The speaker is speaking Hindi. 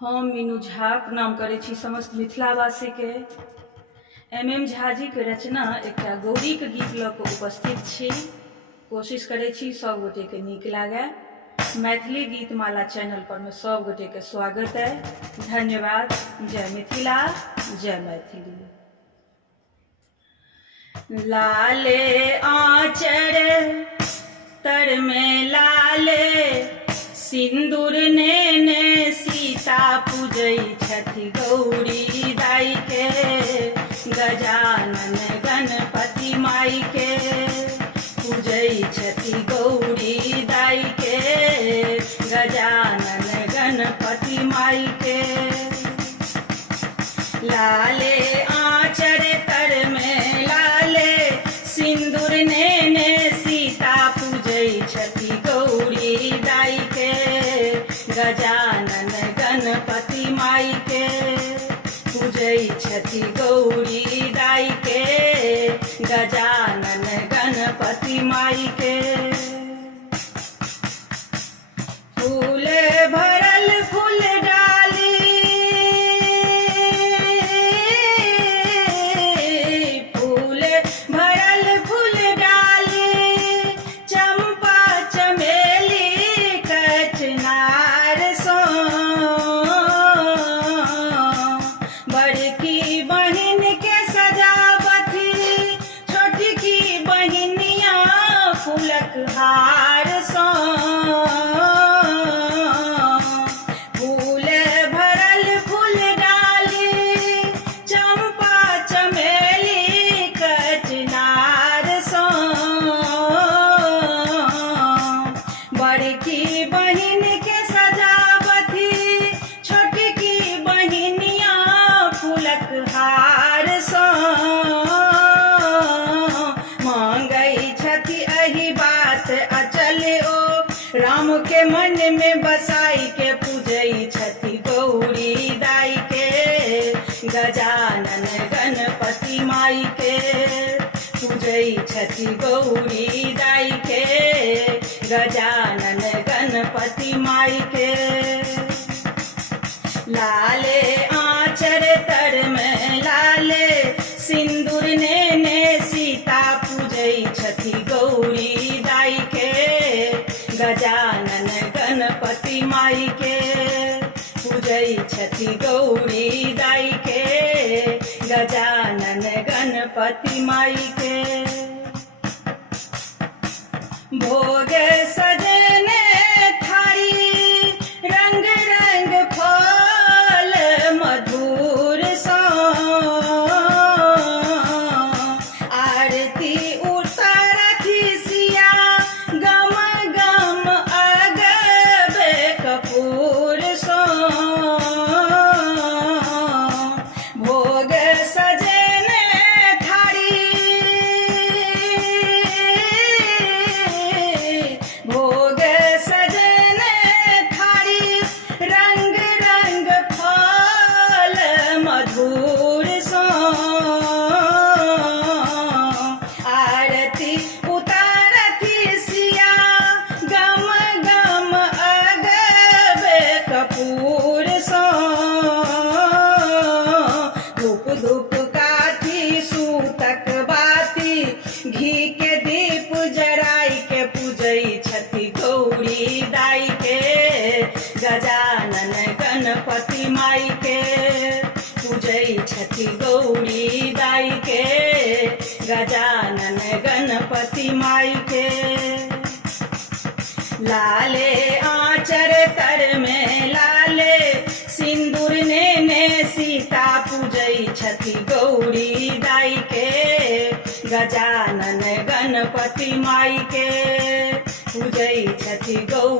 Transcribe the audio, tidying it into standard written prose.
हम मीनू झा प्रणाम करै छी समस्त मिथिलावासी के। एम झा जी के रचना एकटा गौरी के गीत लऽ कऽ उपस्थित छी। कोशिश करै छी सब गोटे के नीक लागे। मैथिली गीतमाला चैनल पर में सब गोटे के स्वागत है। धन्यवाद। जय मिथिला, जय मैथिली। लाले आंचर तर में लाले सिंदूर ने सीता पूजै छथि गौरी दाई के। गजानन गणपति माई के पूजै छथि गौरी दाई के। गजानन गणपति माई के। लाले आंचर तर में लाले सिंदूर ने सीता पूजै छथि गौरी दाई के। गजानन गणपति माई के पूजै छथि गौरी दाई के। गजानन गणपति माई के। फूल भरल फूल डाली फूल भरल फूल डाली चंपा चमेली कचनार सो। बड़की बहिन के सजावथी छोटकी बहिनिया फूलक हार सो। फूल भरल फूल डाली चंपा चमेली कचनार सो। बड़की बहिन के सजावथी छोटकी बहिनिया फूलक हार सो। मांगै छथि एहि बात अचल ओ राम के मन में बसाई के पूजै छथि गौरी दाई के। गजानन गणपति माई के पूजै छथि गौरी दाई के। गजानन गणपति माई के। लाले आंचर तर में लाले सिंदूर ने सीता पूजै छथि गौरी दाई के। गजानन गणपति माई के पूजै छथि गौरी दाई के। गजानन गणपति माई के। भोग सजने थारी रंग रंग फल मधुर सो। आरती उतारथि सिया गम गम अगबे कपूर सो। भोग सजने थारी भोग सजने थारी रंग रंग फल मधुर सो। आरती उतारथि सिया गम गम अगबे कपूर सो। धूप धूप काठी सूतक बाती घी के दीप जराई के पूजै छथि गौरी दाई के। गजानन गणपति माई के पूजै छथि गौरी दाई के। गजानन गणपति माई के। लाले आंचर तर में लाले सिंदूर ने सीता पूजै छथि गौरी दाई के। गजानन गणपति माई के पूजै छथि गौरी